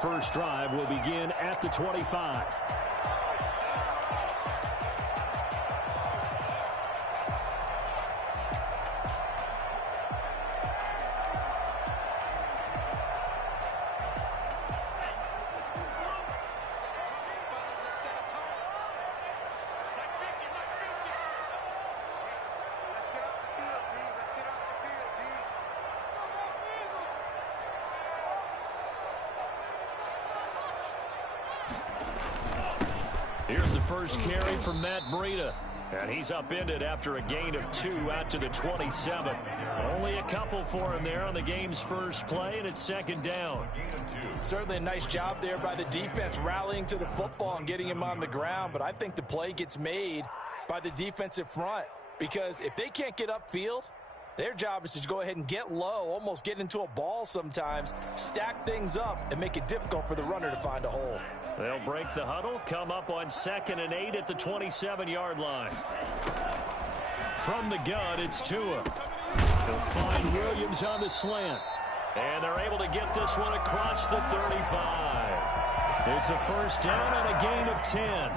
first drive will begin at the 25. Here's the first carry from Matt Breida. And he's upended after a gain of 2 out to the 27. Only a couple for him there on the game's first play, and it's second down. Certainly a nice job there by the defense rallying to the football and getting him on the ground. But I think the play gets made by the defensive front, because if they can't get upfield, their job is to go ahead and get low, almost get into a ball sometimes, stack things up, and make it difficult for the runner to find a hole. They'll break the huddle, come up on 2nd and 8 at the 27-yard line. From the gun, it's Tua. They'll find Williams on the slant. And they're able to get this one across the 35. It's a first down and a gain of 10.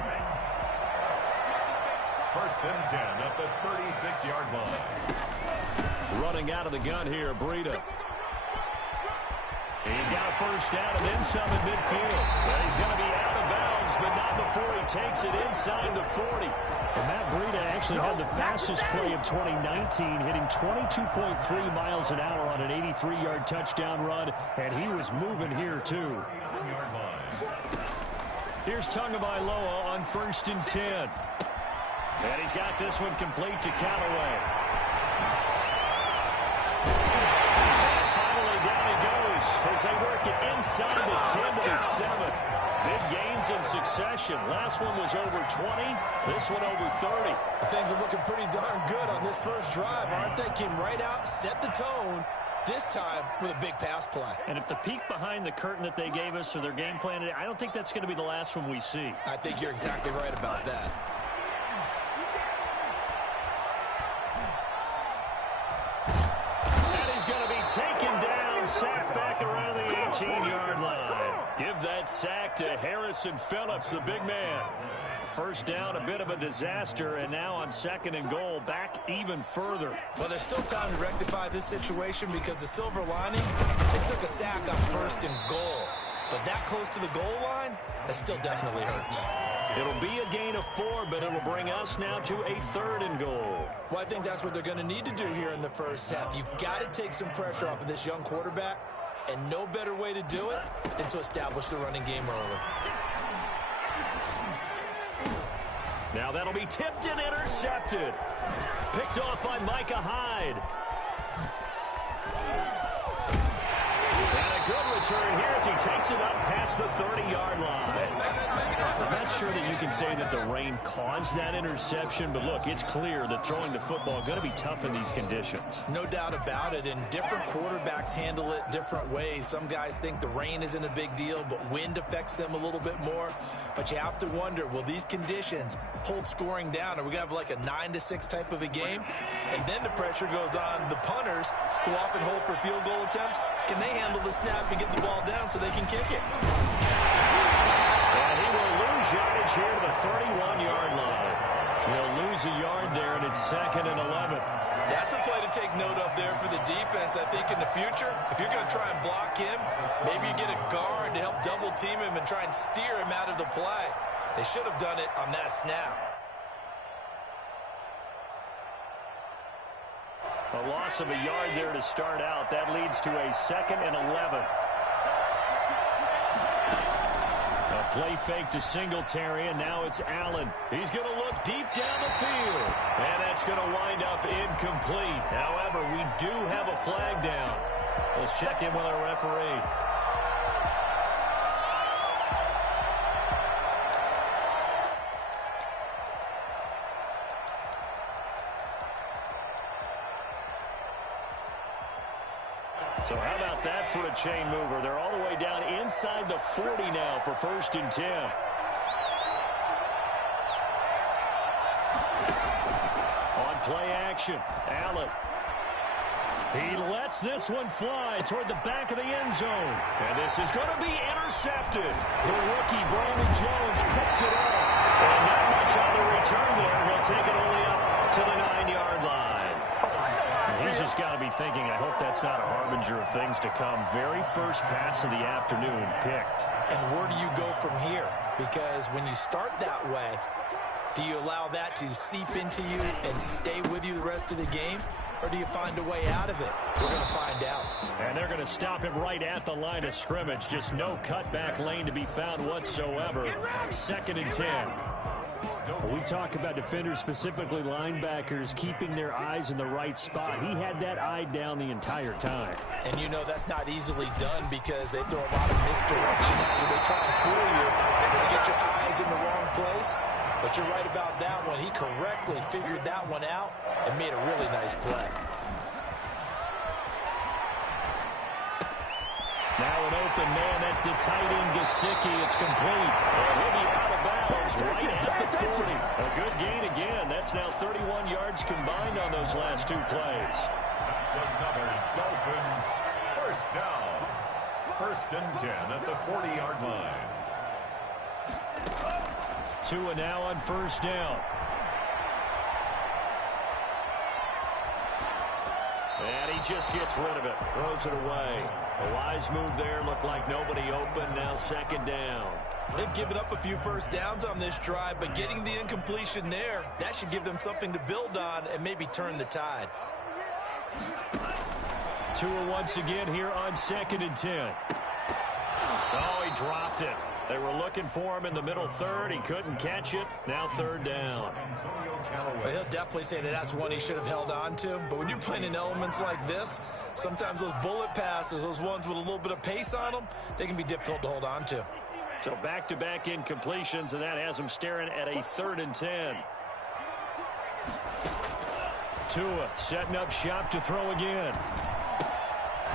First and 10 at the 36-yard line. Running out of the gun here, Breida. He's got a first down and then some at midfield. But he's going to be out of bounds, but not before he takes it inside the 40. And Matt Breida actually had the fastest play of 2019, hitting 22.3 miles an hour on an 83-yard touchdown run, and he was moving here too. Here's Tagovailoa on 1st and 10. And he's got this one complete to Callaway. And finally down he goes as they work it inside the 10 to the 7. Big gains in succession. Last one was over 20. This one over 30. Things are looking pretty darn good on this first drive, aren't they? Came right out, set the tone, this time with a big pass play. And if the peek behind the curtain that they gave us or their game plan, I don't think that's going to be the last one we see. I think you're exactly right about that. And he's going to be taken down, sacked back around the 18-yard line. Give that sack to Harrison Phillips, the big man. First down, a bit of a disaster, and now on 2nd and goal, back even further. Well, there's still time to rectify this situation because the silver lining, they took a sack on 1st and goal. But that close to the goal line, that still definitely hurts. It'll be a gain of 4, but it'll bring us now to a 3rd and goal. Well, I think that's what they're going to need to do here in the first half. You've got to take some pressure off of this young quarterback, and no better way to do it than to establish the running game early. Now that'll be tipped and intercepted. Picked off by Micah Hyde. And a good return here as he takes it up past the 30-yard line. I'm not sure that you can say that the rain caused that interception, but look, it's clear that throwing the football is going to be tough in these conditions. No doubt about it, and different quarterbacks handle it different ways. Some guys think the rain isn't a big deal, but wind affects them a little bit more. But you have to wonder, will these conditions hold scoring down? Are we going to have like a 9-6 type of a game? And then the pressure goes on the punters, who often hold for field goal attempts. Can they handle the snap and get the ball down so they can kick it? And he will lose yardage here to the 31-yard line. He'll lose a yard there, and it's 2nd and 11. That's a play to take note of there for the defense. I think in the future, if you're going to try and block him, maybe you get a guard to help double team him and try and steer him out of the play. They should have done it on that snap. A loss of a yard there to start out. That leads to a 2nd and 11. A play fake to Singletary, and now it's Allen. He's going to look deep down the field. And that's going to wind up incomplete. However, we do have a flag down. Let's check in with our referee. So how about that for a chain mover? They're all the way down inside the 40 now for 1st and 10. On play action, Allen. He lets this one fly toward the back of the end zone. And this is going to be intercepted. The rookie, Brandon Jones, picks it up. And not much on the return there. He'll take it only up to the 9-yard line. He's just got to be thinking, I hope that's not a harbinger of things to come. Very first pass of the afternoon picked. And where do you go from here? Because when you start that way, do you allow that to seep into you and stay with you the rest of the game? Or do you find a way out of it? We're going to find out. And they're going to stop him right at the line of scrimmage. Just no cutback lane to be found whatsoever. 2nd and 10. When we talk about defenders, specifically linebackers, keeping their eyes in the right spot. He had that eye down the entire time. And you know that's not easily done because they throw a lot of misdirection at you. They try to fool you to get your eyes in the wrong place. But you're right about that one. He correctly figured that one out and made a really nice play. Now an open man. That's the tight end, Gesicki. It's complete. And he'll be out of bounds right at the 40. A good gain again. That's now 31 yards combined on those last 2 plays. That's another Dolphins first down. 1st and 10 at the 40-yard line. Tua now on 1st down. And he just gets rid of it. Throws it away. A wise move there. Looked like nobody open. Now 2nd down. They've given up a few first downs on this drive, but getting the incompletion there, that should give them something to build on and maybe turn the tide. Tua once again here on 2nd and 10. Oh, he dropped it. They were looking for him in the middle third. He couldn't catch it. Now 3rd down. Well, he'll definitely say that that's one he should have held on to. But when you're playing in elements like this, sometimes those bullet passes, those ones with a little bit of pace on them, they can be difficult to hold on to. So back-to-back incompletions, and that has him staring at a 3rd and 10. Tua setting up shop to throw again.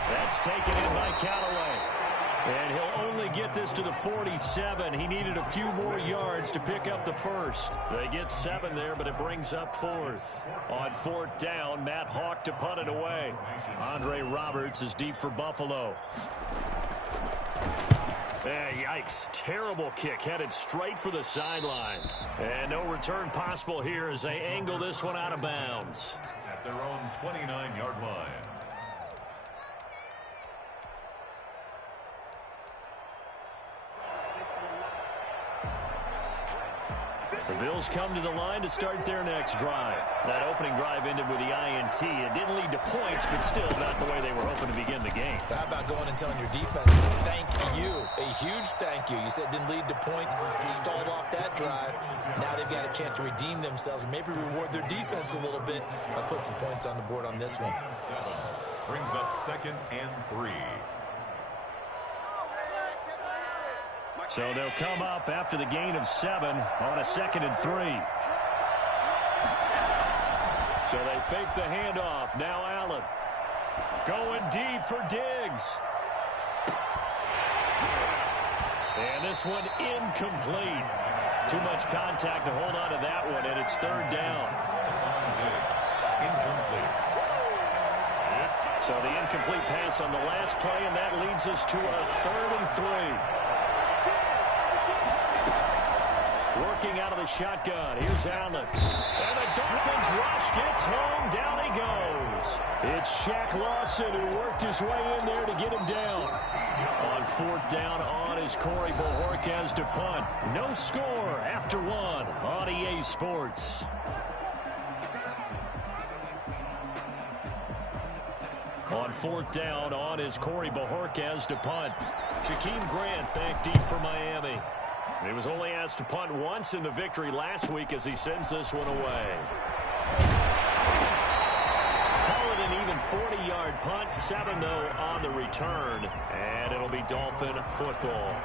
That's taken in by Callaway. And he'll only get this to the 47. He needed a few more yards to pick up the first. They get 7 there, but it brings up 4th. On 4th down, Matt Hawk to punt it away. Andre Roberts is deep for Buffalo. Yikes. Terrible kick headed straight for the sidelines. And no return possible here as they angle this one out of bounds. At their own 29-yard line. The Bills come to the line to start their next drive. That opening drive ended with the INT. It didn't lead to points, but still not the way they were hoping to begin the game. How about going and telling your defense, thank you, a huge thank you. You said it didn't lead to points, stalled off that drive. Now they've got a chance to redeem themselves and maybe reward their defense a little bit by putting some points on the board on this one. 7 brings up 2nd and 3. So they'll come up after the gain of 7 on a 2nd and 3. So they fake the handoff. Now Allen going deep for Diggs. And this one incomplete. Too much contact to hold on to that one, and it's 3rd down. So the incomplete pass on the last play, and that leads us to a 3rd and 3. Working out of the shotgun. Here's Allen. And the Dolphins rush gets home. Down he goes. It's Shaq Lawson who worked his way in there to get him down. On 4th down on is Corey Bojorquez to punt. No score after 1 on EA Sports. On 4th down on is Corey Bojorquez to punt. Jakeem Grant back deep for Miami. He was only asked to punt once in the victory last week as he sends this one away. Call it an even 40-yard punt. 7, though, on the return. And it'll be Dolphin football.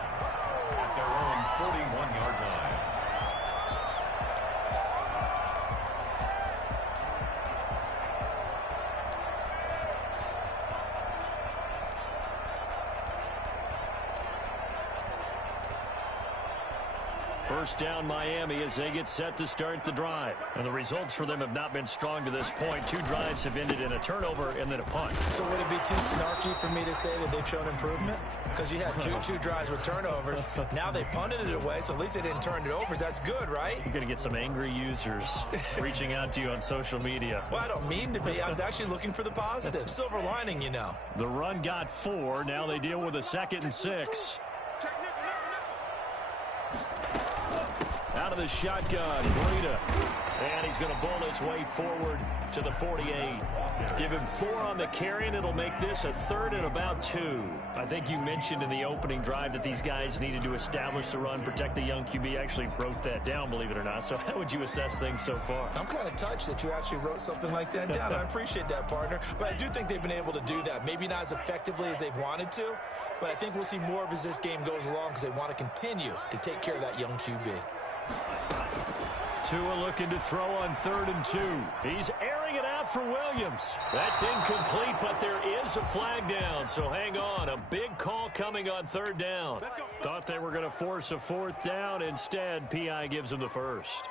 At their own 41-yard line. First down Miami as they get set to start the drive. And the results for them have not been strong to this point. 2 drives have ended in a turnover and then a punt. So would it be too snarky for me to say that they've shown improvement? Because you had two drives with turnovers. Now they punted it away, so at least they didn't turn it over. So that's good, right? You're going to get some angry users reaching out to you on social media. Well, I don't mean to be. I was actually looking for the positive. Silver lining, you know. The run got 4. Now they deal with a 2nd and 6. Out of the shotgun, Breida. And he's going to bull his way forward to the 48. Give him 4 on the carry, and it'll make this a 3rd and about 2. I think you mentioned in the opening drive that these guys needed to establish the run, protect the young QB. Actually wrote that down, believe it or not. So how would you assess things so far? I'm kind of touched that you actually wrote something like that down. I appreciate that, partner. But I do think they've been able to do that. Maybe not as effectively as they've wanted to, but I think we'll see more of as this game goes along because they want to continue to take care of that young QB. Tua looking to throw on 3rd and 2. He's airing it out for Williams. That's incomplete, but there is a flag down, so hang on. A big call coming on 3rd down. Thought they were going to force a 4th down. Instead, P.I. gives them the 1st.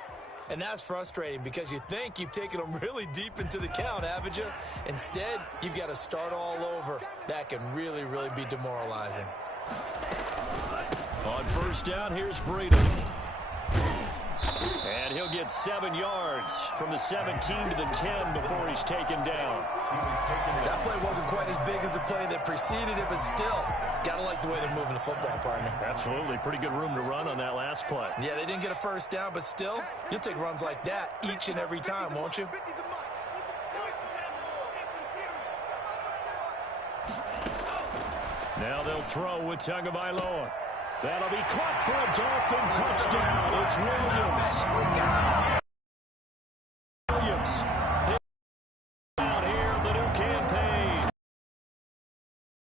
And that's frustrating because you think you've taken them really deep into the count, haven't you? Instead, you've got to start all over. That can really, really be demoralizing. On 1st down, here's Breida. And he'll get 7 yards from the 17 to the 10 before he's taken down. That play wasn't quite as big as the play that preceded it, but still, got to like the way they're moving the football, partner. Absolutely. Pretty good room to run on that last play. Yeah, they didn't get a 1st down, but still, you'll take runs like that each and every time, won't you? Now they'll throw with Tagovailoa. That'll be caught for a Dolphin touchdown. It's Williams. Out here, the new campaign.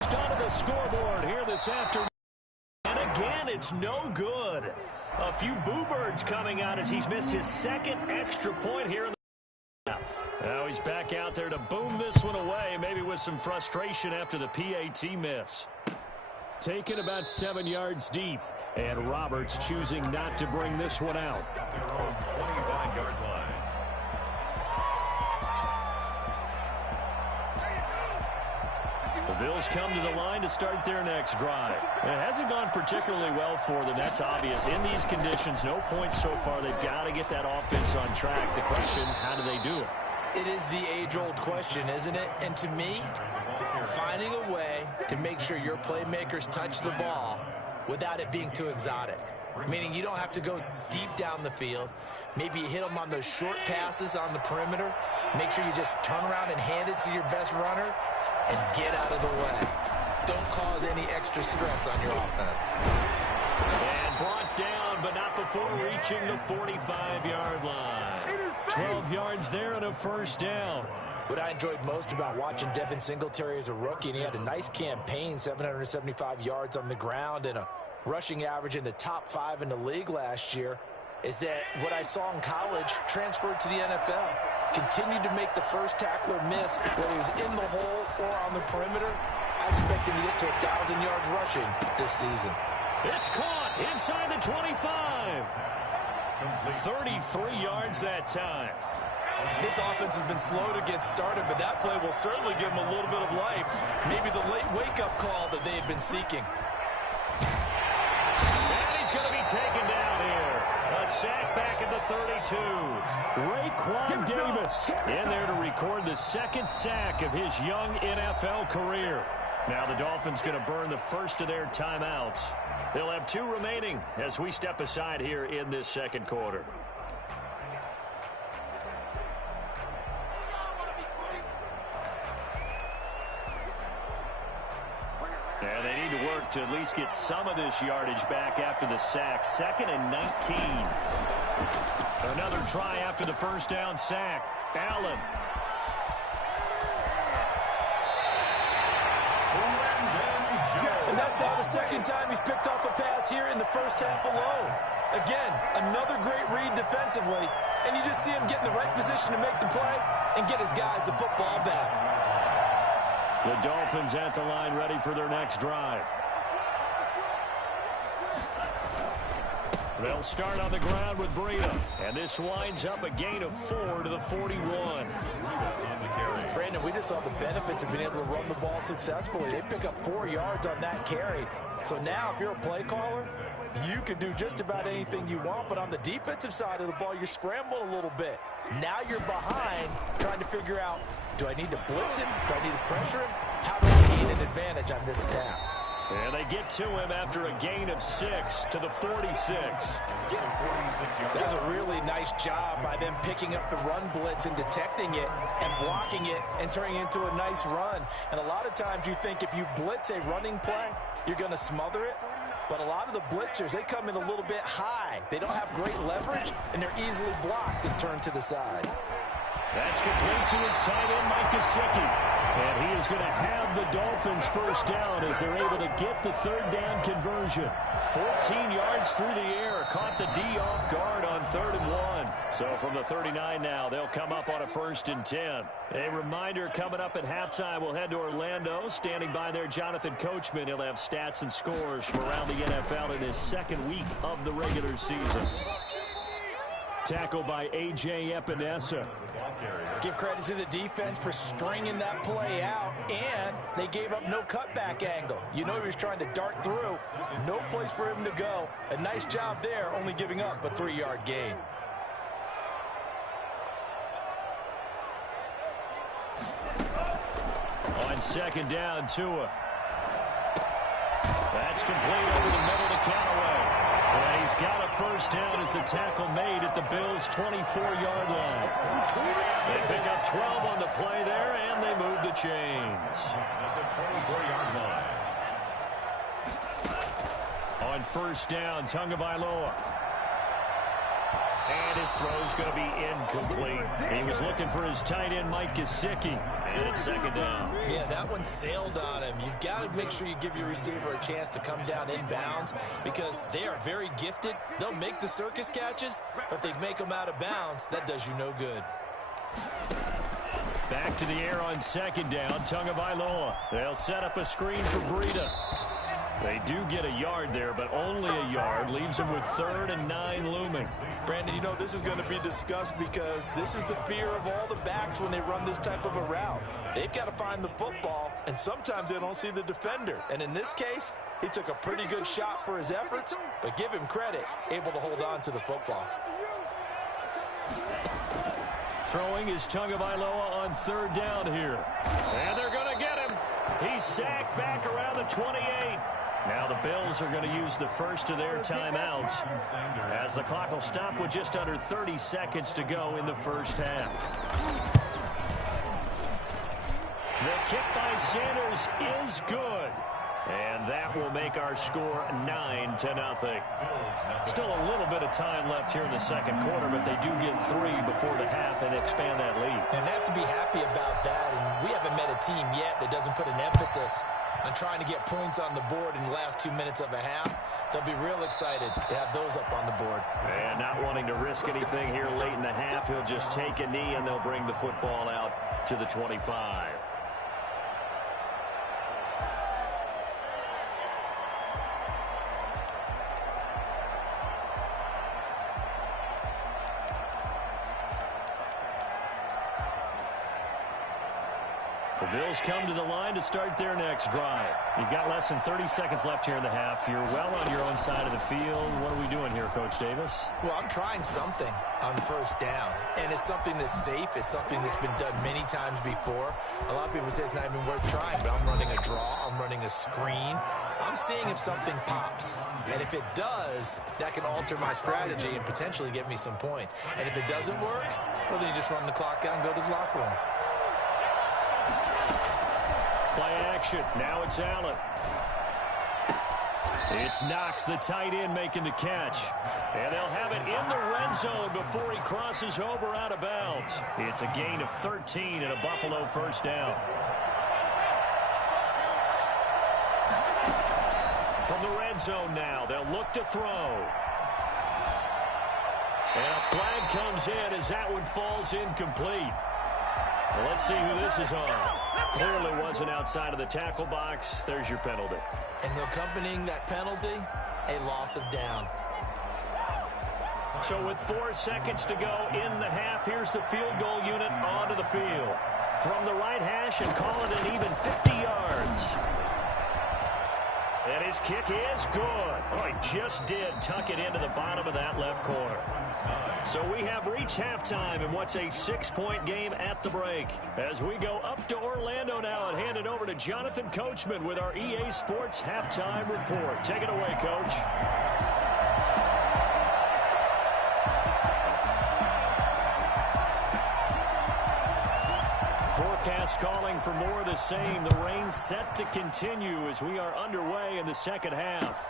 Onto the scoreboard here this afternoon. And again, it's no good. A few boo birds coming out as he's missed his 2nd extra point here in the half. Now he's back out there to boom this one away, maybe with some frustration after the PAT miss. Taken about 7 yards deep, and Roberts choosing not to bring this one out. At their own 25-yard line. The Bills come to the line to start their next drive. It hasn't gone particularly well for them. That's obvious. In these conditions, no points so far. They've got to get that offense on track. The question, how do they do it? It is the age-old question, isn't it? And to me, finding a way to make sure your playmakers touch the ball without it being too exotic. Meaning you don't have to go deep down the field. Maybe you hit them on those short passes on the perimeter. Make sure you just turn around and hand it to your best runner and get out of the way. Don't cause any extra stress on your offense. And brought down, but not before reaching the 45-yard line. 12 yards there and a 1st down. What I enjoyed most about watching Devin Singletary as a rookie, and he had a nice campaign, 775 yards on the ground and a rushing average in the top 5 in the league last year, is that what I saw in college transferred to the NFL. Continued to make the first tackler miss, whether he was in the hole or on the perimeter. I expect him to get to 1,000 yards rushing this season. It's caught inside the 25. 33 yards that time. This offense has been slow to get started, but that play will certainly give them a little bit of life. Maybe the late wake-up call that they had been seeking. And he's going to be taken down here. A sack back at the 32. Raekwon Davis in there to record the 2nd sack of his young NFL career. Now the Dolphins going to burn the first of their timeouts. They'll have 2 remaining as we step aside here in this 2nd quarter. And they need to work to at least get some of this yardage back after the sack. 2nd and 19. Another try after the 1st down sack. Allen. And that's now the 2nd time he's picked off a pass here in the 1st half alone. Again, another great read defensively, and you just see him get in the right position to make the play and get his guys the football back. The Dolphins at the line ready for their next drive. They'll start on the ground with Breida. And this winds up a gain of 4 to the 41. Brandon, we just saw the benefits of being able to run the ball successfully. They pick up 4 yards on that carry. So now if you're a play caller, you can do just about anything you want. But on the defensive side of the ball, you're scrambling a little bit. Now you're behind trying to figure out, do I need to blitz him? Do I need to pressure him? How do I gain an advantage on this snap? And they get to him after a gain of 6 to the 46. That's a really nice job by them picking up the run blitz and detecting it and blocking it and turning it into a nice run. And a lot of times you think if you blitz a running play, you're going to smother it. But a lot of the blitzers, they come in a little bit high. They don't have great leverage, and they're easily blocked and turned to the side. That's complete to his tight end, Mike Gesicki. And he is going to have the Dolphins first down as they're able to get the third down conversion. 14 yards through the air. Caught the D off guard on 3rd and 1. So from the 39 now, they'll come up on a 1st and 10. A reminder, coming up at halftime, we'll head to Orlando. Standing by there, Jonathan Coachman. He'll have stats and scores from around the NFL in his 2nd week of the regular season. Tackled by A.J. Epinesa. Give credit to the defense for stringing that play out, and they gave up no cutback angle. You know he was trying to dart through. No place for him to go. A nice job there, only giving up a 3-yard gain. On 2nd down, Tua. That's complete over the middle to Callaway. And he's got a first down as the tackle made at the Bills' 24-yard line. They pick up 12 on the play there, and they move the chains. At the 24-yard line. On 1st down, Tagovailoa. And his throw's going to be incomplete. He was looking for his tight end, Mike Gesicki. And it's 2nd down. Yeah, that one sailed on him. You've got to make sure you give your receiver a chance to come down inbounds because they are very gifted. They'll make the circus catches, but they make them out of bounds. That does you no good. Back to the air on 2nd down, Tagovailoa. They'll set up a screen for Breida. They do get a yard there, but only a yard. Leaves them with 3rd and 9 looming. Brandon, you know this is going to be discussed because this is the fear of all the backs when they run this type of a route. They've got to find the football, and sometimes they don't see the defender. And in this case, he took a pretty good shot for his efforts, but give him credit, able to hold on to the football. Throwing is Tagovailoa on 3rd down here. And they're going to get him. He's sacked back around the 28. Now the Bills are going to use the first of their timeouts as the clock will stop with just under 30 seconds to go in the first half. The kick by Sanders is good. And that will make our score 9-0. Still a little bit of time left here in the 2nd quarter, but they do get 3 before the half and expand that lead. And they have to be happy about that. And we haven't met a team yet that doesn't put an emphasis on trying to get points on the board in the last 2 minutes of a half. They'll be real excited to have those up on the board. And not wanting to risk anything here late in the half, he'll just take a knee and they'll bring the football out to the 25. The Bills come to the line to start their next drive. You've got less than 30 seconds left here in the half. You're well on your own side of the field. What are we doing here, Coach Davis? Well, I'm trying something on 1st down, and it's something that's safe. It's something that's been done many times before. A lot of people say it's not even worth trying, but I'm running a draw. I'm running a screen. I'm seeing if something pops, and if it does, that can alter my strategy and potentially get me some points. And if it doesn't work, well, then you just run the clock out and go to the locker room. Play action. Now it's Allen. It's Knox, the tight end, making the catch. And they'll have it in the red zone before he crosses over out of bounds. It's a gain of 13 and a Buffalo first down. From the red zone now, they'll look to throw. And a flag comes in as that one falls incomplete. Well, let's see who this is on. Clearly wasn't outside of the tackle box. There's your penalty. And accompanying that penalty, a loss of down. So with 4 seconds to go in the half, here's the field goal unit onto the field. From the right hash and call it an even 50 yards. And his kick is good. Oh, he just did tuck it into the bottom of that left corner. So we have reached halftime in what's a 6-point game at the break. As we go up to Orlando now and hand it over to Jonathan Coachman with our EA Sports Halftime Report. Take it away, Coach. Forecast calling for more of the same. The rain set to continue as we are underway in the second half.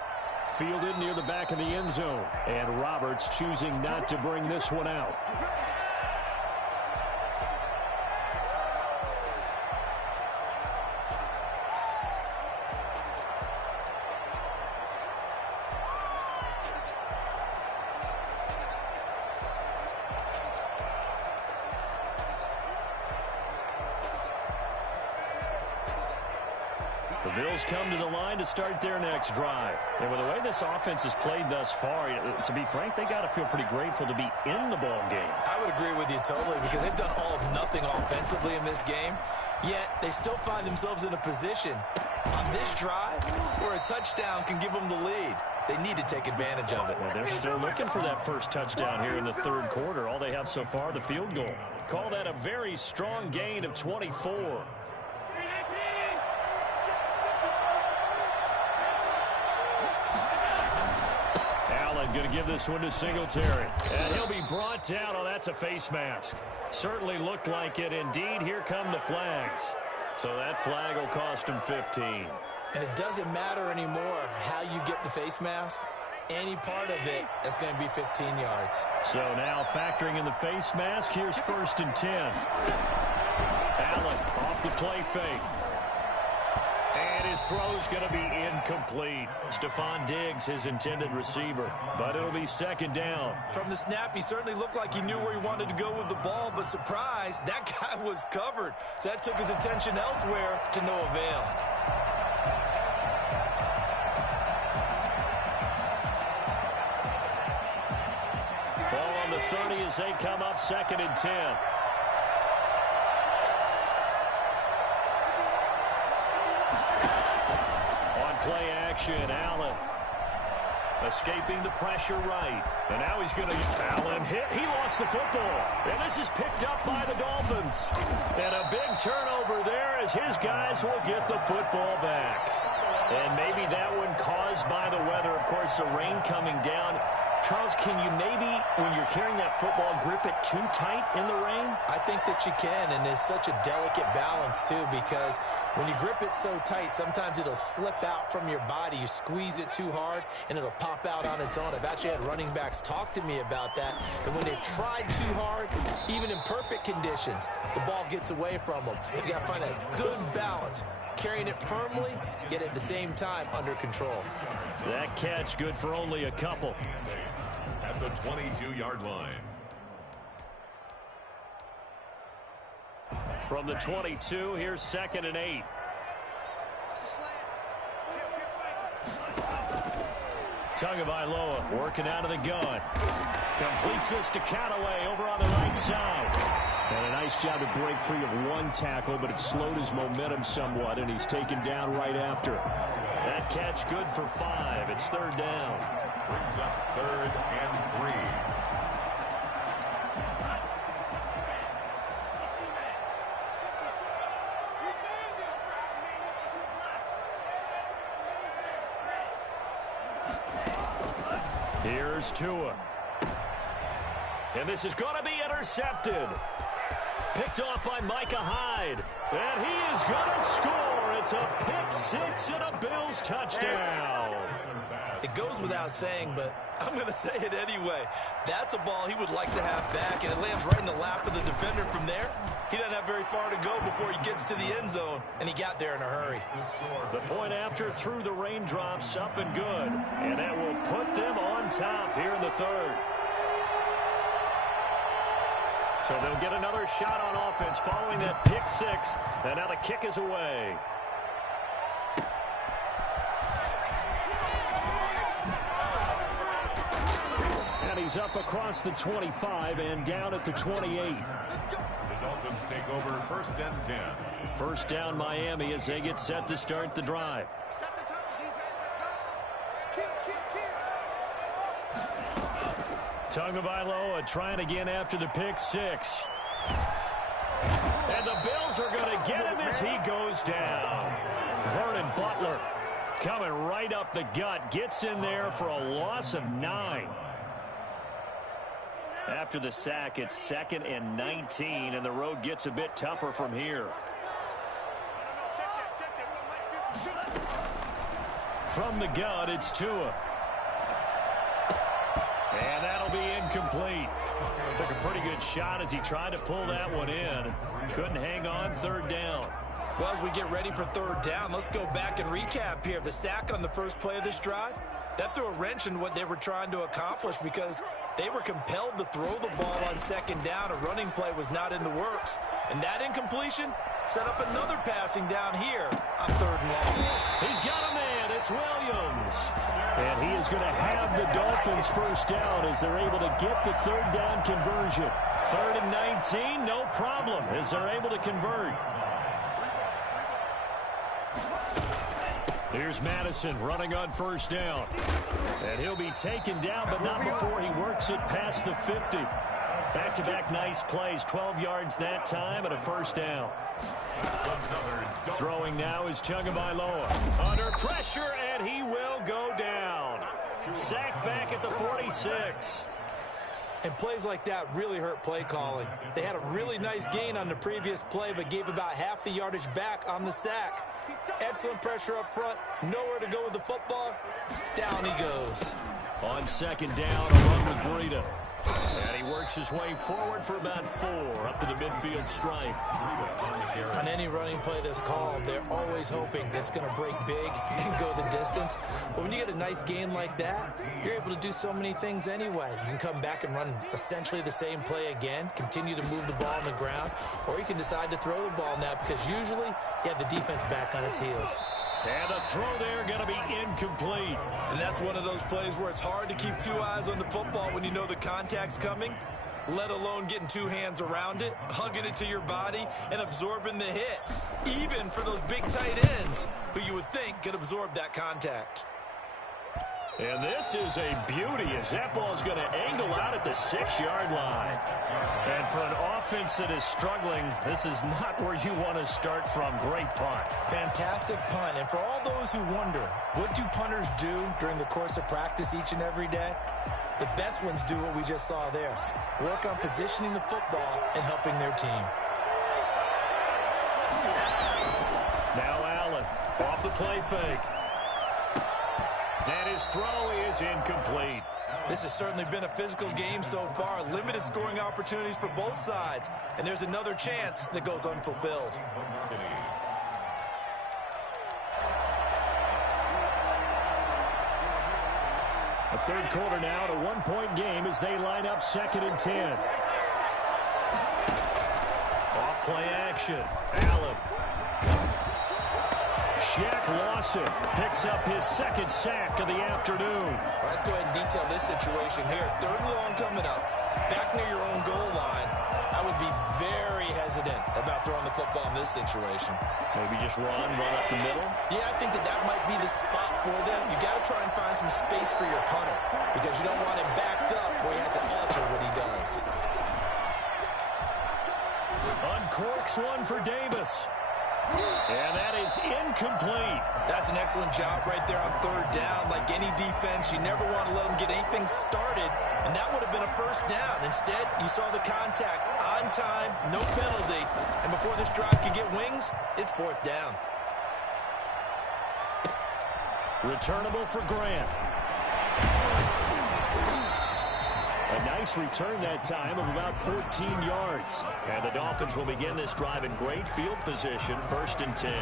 Fielded near the back of the end zone. And Roberts choosing not to bring this one out. The Bills come to the line to start their next drive. And with the way this offense has played thus far, to be frank, they got to feel pretty grateful to be in the ball game. I would agree with you totally because they've done all of nothing offensively in this game, yet they still find themselves in a position on this drive where a touchdown can give them the lead. They need to take advantage of it. Well, they're still looking for that first touchdown here in the third quarter. All they have so far, the field goal. Call that a very strong gain of 24. Going to give this one to Singletary. And he'll be brought down. Oh, that's a face mask. Certainly looked like it. Indeed, here come the flags. So that flag will cost him 15. And it doesn't matter anymore how you get the face mask. Any part of it, that's going to be 15 yards. So now factoring in the face mask, here's 1st and 10. Allen off the play fake. And his throw's going to be incomplete. Stephon Diggs, his intended receiver. But it'll be 2nd down. From the snap, he certainly looked like he knew where he wanted to go with the ball, but surprise, that guy was covered. So that took his attention elsewhere to no avail. Ball on the 30 as they come up 2nd and 10. Play action, Allen escaping the pressure right. And now he's going to, Allen hit, he lost the football. And this is picked up by the Dolphins. And a big turnover there as his guys will get the football back. And maybe that one caused by the weather, of course, the rain coming down. Charles, can you maybe, when you're carrying that football, grip it too tight in the rain? I think that you can, and it's such a delicate balance, too, because when you grip it so tight, sometimes it'll slip out from your body. You squeeze it too hard, and it'll pop out on its own. I've actually had running backs talk to me about that when they've tried too hard, even in perfect conditions, the ball gets away from them. You've got to find a good balance, carrying it firmly, yet at the same time under control. That catch good for only a couple. At the 22-yard line. From the 22, here's 2nd and 8. Tagovailoa working out of the gun. Completes this to Callaway over on the right side. And a nice job to break free of one tackle, but it slowed his momentum somewhat, and he's taken down right after. That catch good for 5. It's 3rd down. Brings up 3rd and 3. Here's Tua. And this is going to be intercepted. Picked off by Micah Hyde. And he is going to score. It's a pick 6 and a Bills touchdown. It goes without saying, but I'm going to say it anyway. That's a ball he would like to have back, and it lands right in the lap of the defender from there. He doesn't have very far to go before he gets to the end zone, and he got there in a hurry. The point after through the raindrops, up and good. And that will put them on top here in the 3rd. So they'll get another shot on offense following that pick 6. And now the kick is away. And he He's up across the 25 and down at the 28. The Dolphins take over 1st and 10. First down Miami as they get set to start the drive. Tagovailoa trying again after the pick six. And the Bills are going to get him as he goes down. Vernon Butler coming right up the gut. Gets in there for a loss of 9. After the sack, it's 2nd and 19, and the road gets a bit tougher from here. From the gun, it's Tua. And that'll be incomplete. Took a pretty good shot as he tried to pull that one in. Couldn't hang on, 3rd down. Well, as we get ready for 3rd down, let's go back and recap here. The sack on the first play of this drive, that threw a wrench in what they were trying to accomplish because they were compelled to throw the ball on 2nd down. A running play was not in the works. And that incompletion set up another passing down here on 3rd and long. He's got a man. It's Williams. And he is going to have the Dolphins first down as they're able to get the 3rd down conversion. 3rd and 19, no problem as they're able to convert. Here's Madison running on 1st down. And he'll be taken down, but not before he works it past the 50. Back-to-back nice plays, 12 yards that time and a 1st down. Throwing now is Tagovailoa. Under pressure, and he will go down. Sacked back at the 46. And plays like that really hurt play calling. They had a really nice gain on the previous play, but gave about half the yardage back on the sack. Excellent pressure up front. Nowhere to go with the football. Down he goes. On 2nd down, a run with Breida. And he works his way forward for about 4 up to the midfield stripe. On any running play that's called, they're always hoping that it's going to break big and go the distance. But when you get a nice gain like that, you're able to do so many things anyway. You can come back and run essentially the same play again, continue to move the ball on the ground, or you can decide to throw the ball now because usually you have the defense back on its heels. And the throw there going to be incomplete. And that's one of those plays where it's hard to keep 2 eyes on the football when you know the contact's coming, let alone getting 2 hands around it, hugging it to your body, and absorbing the hit. Even for those big tight ends who you would think could absorb that contact. And this is a beauty as that ball is going to angle out at the 6-yard line. And for an offense that is struggling, this is not where you want to start from. Great punt. Fantastic punt. And for all those who wonder, what do punters do during the course of practice each and every day? The best ones do what we just saw there. Work on positioning the football and helping their team. Now Allen off the play fake. And his throw is incomplete. This has certainly been a physical game so far. Limited scoring opportunities for both sides. And there's another chance that goes unfulfilled. A 3rd quarter now, a 1-point game as they line up 2nd and 10. Off play action. Allen. Shaq Lawson picks up his 2nd sack of the afternoon. Let's go ahead and detail this situation here. 3rd and long coming up. Back near your own goal line. I would be very hesitant about throwing the football in this situation. Maybe just run up the middle? Yeah, I think that might be the spot for them. You got to try and find some space for your punter because you don't want him backed up where he has to alter what he does. Uncorks one for Davis. And that is incomplete. That's an excellent job right there on 3rd down. Like any defense, you never want to let them get anything started, and that would have been a 1st down. Instead, you saw the contact on time, no penalty, and before this drive could get wings, it's 4th down. Returnable for Grant. A nice return that time of about 14 yards. And the Dolphins will begin this drive in great field position, 1st and 10.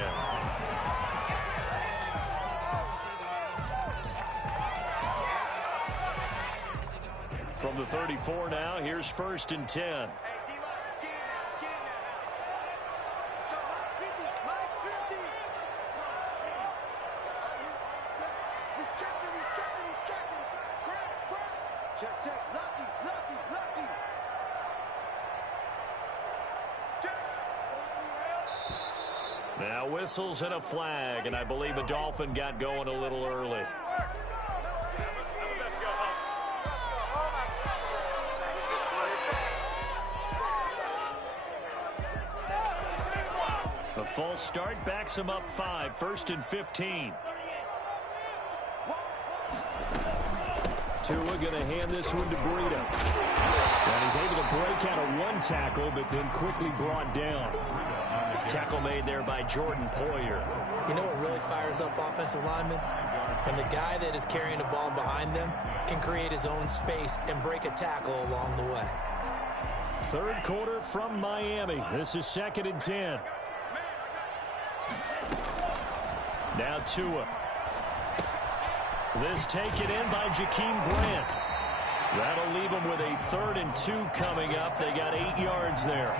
From the 34 now, here's 1st and 10. Check, check. Lucky, lucky, lucky. Now whistles and a flag, and I believe a Dolphin got going a little early. A false start backs him up 5, 1st and 15. Tua going to hand this one to Breida. And he's able to break out of one tackle, but then quickly brought down. Tackle made there by Jordan Poyer. You know what really fires up offensive linemen? When the guy that is carrying the ball behind them can create his own space and break a tackle along the way. Third quarter from Miami. This is 2nd and 10. Now Tua. This taken in by Jakeem Grant. That'll leave them with a 3rd and 2 coming up. They got 8 yards there.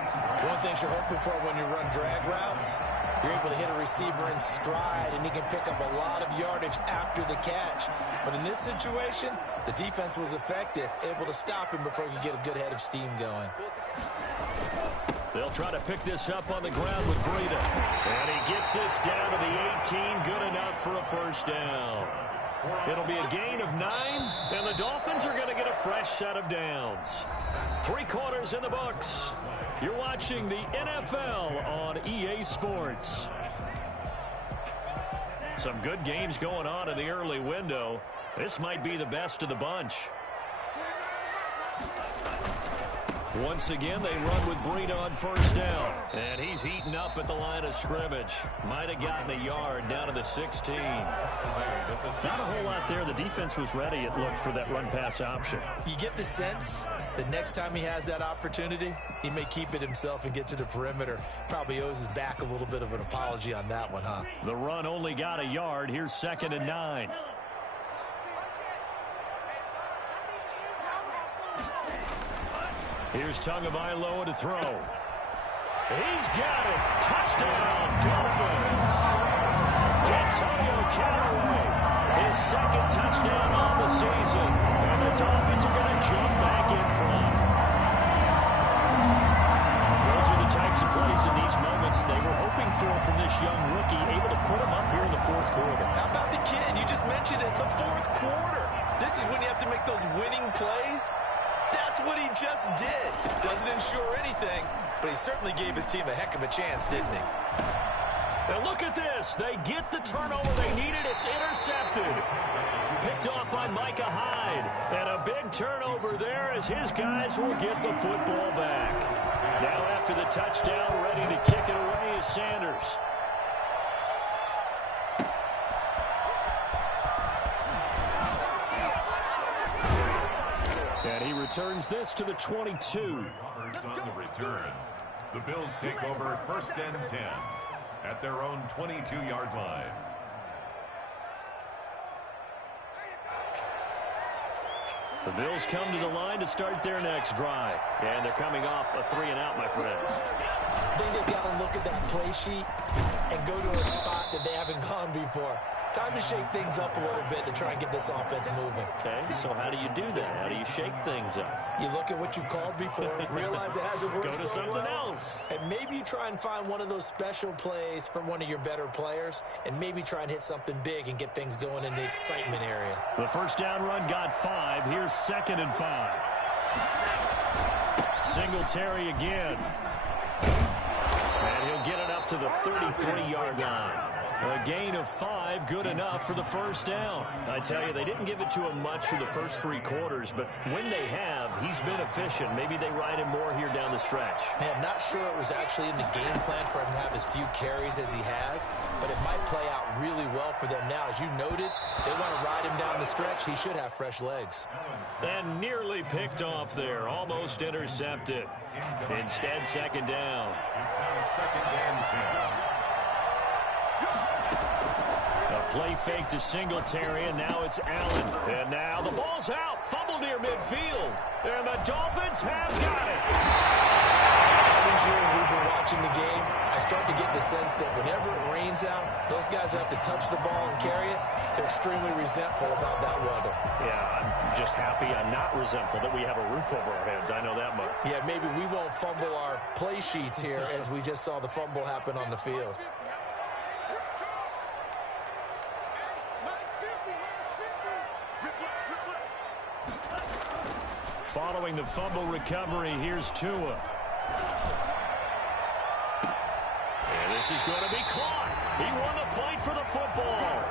One thing you're hoping for when you run drag routes, you're able to hit a receiver in stride, and he can pick up a lot of yardage after the catch. But in this situation, the defense was effective, able to stop him before he could get a good head of steam going. They'll try to pick this up on the ground with Breida. And he gets this down to the 18. Good enough for a 1st down. It'll be a gain of 9, and the Dolphins are going to get a fresh set of downs. 3 quarters in the books. You're watching the NFL on EA Sports. Some good games going on in the early window. This might be the best of the bunch. Once again, they run with Breida on 1st down. And he's heating up at the line of scrimmage. Might have gotten a yard down to the 16. Not a whole lot there. The defense was ready, it looked, for that run-pass option. You get the sense that next time he has that opportunity, he may keep it himself and get to the perimeter. Probably owes his back a little bit of an apology on that one, huh? The run only got a yard. Here's 2nd and 9. Here's Tagovailoa to throw. He's got it. Touchdown, Dolphins. Antonio Callaway, his 2nd touchdown on the season. And the Dolphins are going to jump back in front. Those are the types of plays in these moments they were hoping for from this young rookie, able to put him up here in the 4th quarter. How about the kid? You just mentioned it, the 4th quarter. This is when you have to make those winning plays. That's what he just did. Doesn't ensure anything, but he certainly gave his team a heck of a chance, didn't he? And look at this. They get the turnover they needed. It's intercepted. Picked off by Micah Hyde. And a big turnover there as his guys will get the football back. Now after the touchdown, ready to kick it away is Sanders. And he returns this to the 22. On the return, the Bills take over 1st and 10 at their own 22-yard line. The Bills come to the line to start their next drive. And they're coming off a 3-and-out, my friend. I think they've got to look at that play sheet and go to a spot that they haven't gone before. Time to shake things up a little bit to try and get this offense moving. Okay, so how do you do that? How do you shake things up? You look at what you've called before, realize it hasn't worked Go to so something well, else. and maybe you try and find one of those special plays from one of your better players, and maybe try and hit something big and get things going in the excitement area. The 1st down run got 5. Here's 2nd and 5. Singletary again. And he'll get it up to the 33-yard line. A gain of 5, good enough for the 1st down. I tell you, they didn't give it to him much for the first 3 quarters, but when they have, he's been efficient. Maybe they ride him more here down the stretch. Man, not sure it was actually in the game plan for him to have as few carries as he has, but it might play out really well for them now. As you noted, they want to ride him down the stretch. He should have fresh legs. And nearly picked off there, almost intercepted. Instead, 2nd down. It's now 2nd and 10. A play fake to Singletary, and now it's Allen. And now the ball's out. Fumble near midfield. And the Dolphins have got it. All these years we've been watching the game, I start to get the sense that whenever it rains out, those guys who have to touch the ball and carry it, they're extremely resentful about that weather. Yeah, I'm just happy I'm not resentful that we have a roof over our heads. I know that much. Yeah, maybe we won't fumble our play sheets here as we just saw the fumble happen on the field. Following the fumble recovery, here's Tua. And this is going to be caught. He won the fight for the football.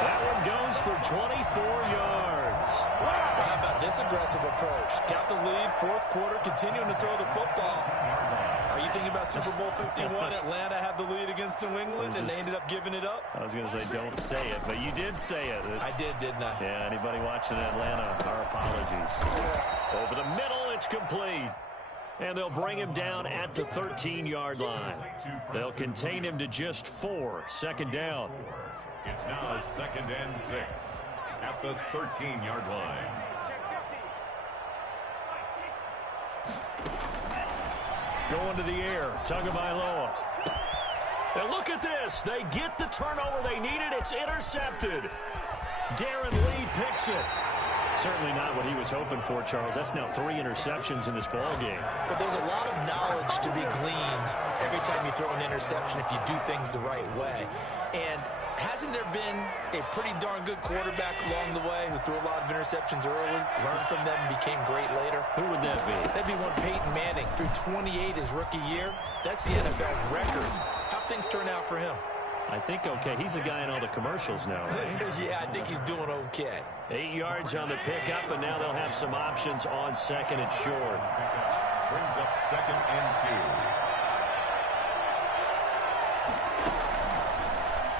That one goes for 24 yards. Well, how about this aggressive approach? Got the lead, fourth quarter, continuing to throw the football. Are you thinking about Super Bowl 51? Atlanta had the lead against New England, and they ended up giving it up? I was going to say, don't say it, but you did say it. I did, didn't I? Yeah, anybody watching Atlanta, our apologies. Over the middle, it's complete. And they'll bring him down at the 13-yard line. They'll contain him to just 4. Second down. It's now 2nd and 6 at the 13-yard line. Going to the air, Tagovailoa. And look at this. They get the turnover they needed. It's intercepted. Darren Lee picks it. Certainly not what he was hoping for, Charles. That's now 3 interceptions in this ball game. But there's a lot of knowledge to be gleaned every time you throw an interception if you do things the right way. And hasn't there been a pretty darn good quarterback along the way who threw a lot of interceptions early, learned from them, and became great later? Who would that be? That'd be one Peyton Manning. Threw 28 his rookie year. That's the NFL record. How'd things turn out for him? I think okay. He's a guy in all the commercials now, right? Yeah, I think he's doing okay. 8 yards on the pickup, and now they'll have some options on 2nd and short. Brings up 2nd and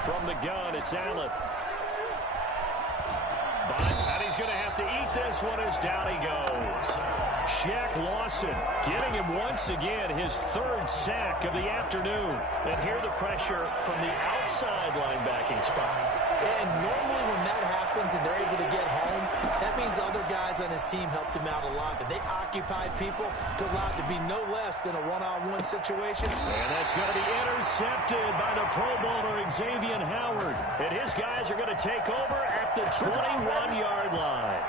2. From the gun, it's Allen. And he's going to have to eat this one as down he goes. Shaq Lawson getting him once again his 3rd sack of the afternoon. And here the pressure from the outside linebacking spot. And normally when that happens and they're able to get home, that means other guys on his team helped him out a lot. That they occupied people to allow it to be no less than a one-on-one situation. And that's going to be intercepted by the Pro Bowler Xavier Howard. And his guys are going to take over at the 21-yard line.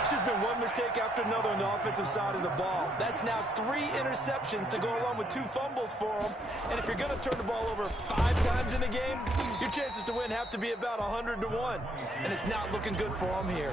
It's just been one mistake after another on the offensive side of the ball. That's now 3 interceptions to go along with 2 fumbles for him. And if you're going to turn the ball over 5 times in a game, your chances to win have to be about 100-1. And it's not looking good for him here.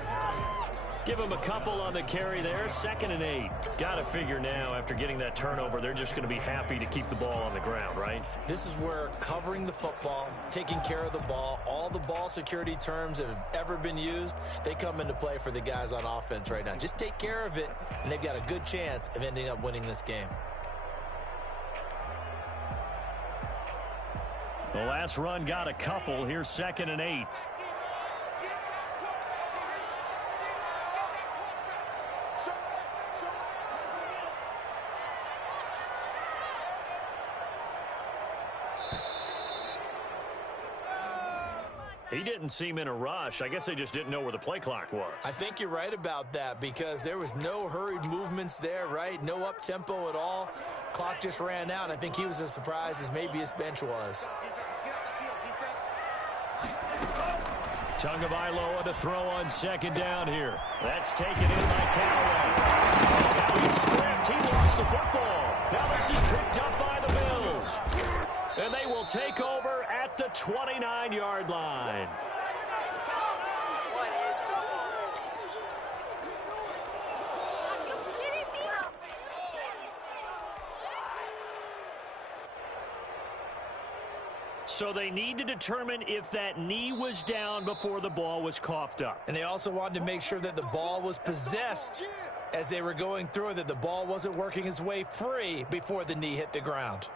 Give him a couple on the carry there. 2nd and 8. Got to figure now after getting that turnover, they're just going to be happy to keep the ball on the ground, right? This is where covering the football, taking care of the ball, all the ball security terms that have ever been used, they come into play for the guys on offense right now. Just take care of it, and they've got a good chance of ending up winning this game. The last run got a couple. Here's 2nd and 8. He didn't seem in a rush. I guess they just didn't know where the play clock was. I think you're right about that because there was no hurried movements there, right? No up-tempo at all. Clock just ran out. I think he was as surprised as maybe his bench was. Tagovailoa to throw on 2nd down here. That's taken in by Callaway. Now he stripped. He lost the football. Now this is picked up by the Bills. And they will take over at the 29-yard line. So they need to determine if that knee was down before the ball was coughed up. And they also wanted to make sure that the ball was possessed as they were going through it, that the ball wasn't working its way free before the knee hit the ground.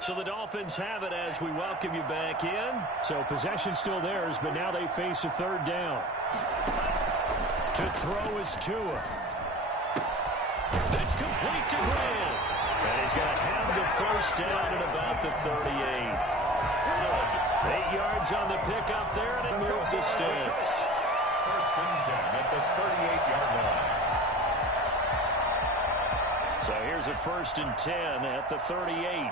So the Dolphins have it as we welcome you back in. So possession still theirs, but now they face a 3rd down. To throw is Tua. That's complete to Graham. And he's got him to first down at about the 38. 8 yards on the pickup there, and it moves the sticks. First and 10 at the 38-yard line. So here's a first and 10 at the 38.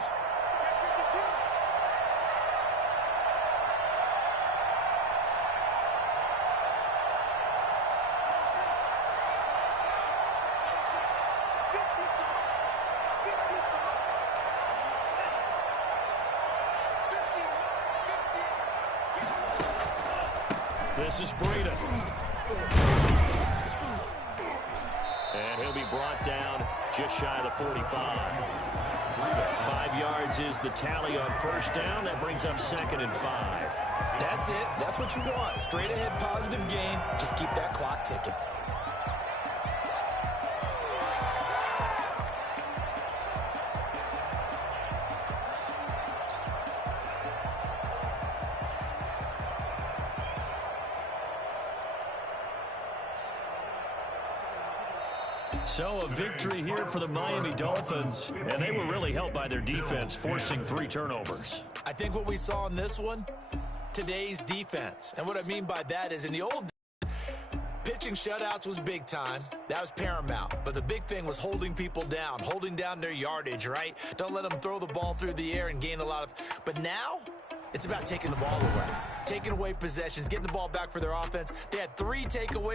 This is Breida. And he'll be brought down just shy of the 45. 5 yards is the tally on first down. That brings up 2nd and 5. That's it. That's what you want. Straight ahead positive gain. Just keep that clock ticking. So a victory here for the Miami Dolphins, and they were really helped by their defense, forcing 3 turnovers. I think what we saw in this one, today's defense. And what I mean by that is in the old days, pitching shutouts was big time. That was paramount. But the big thing was holding people down, holding down their yardage, right? Don't let them throw the ball through the air and gain a lot of... But now, it's about taking the ball away, taking away possessions, getting the ball back for their offense. They had 3 takeaways.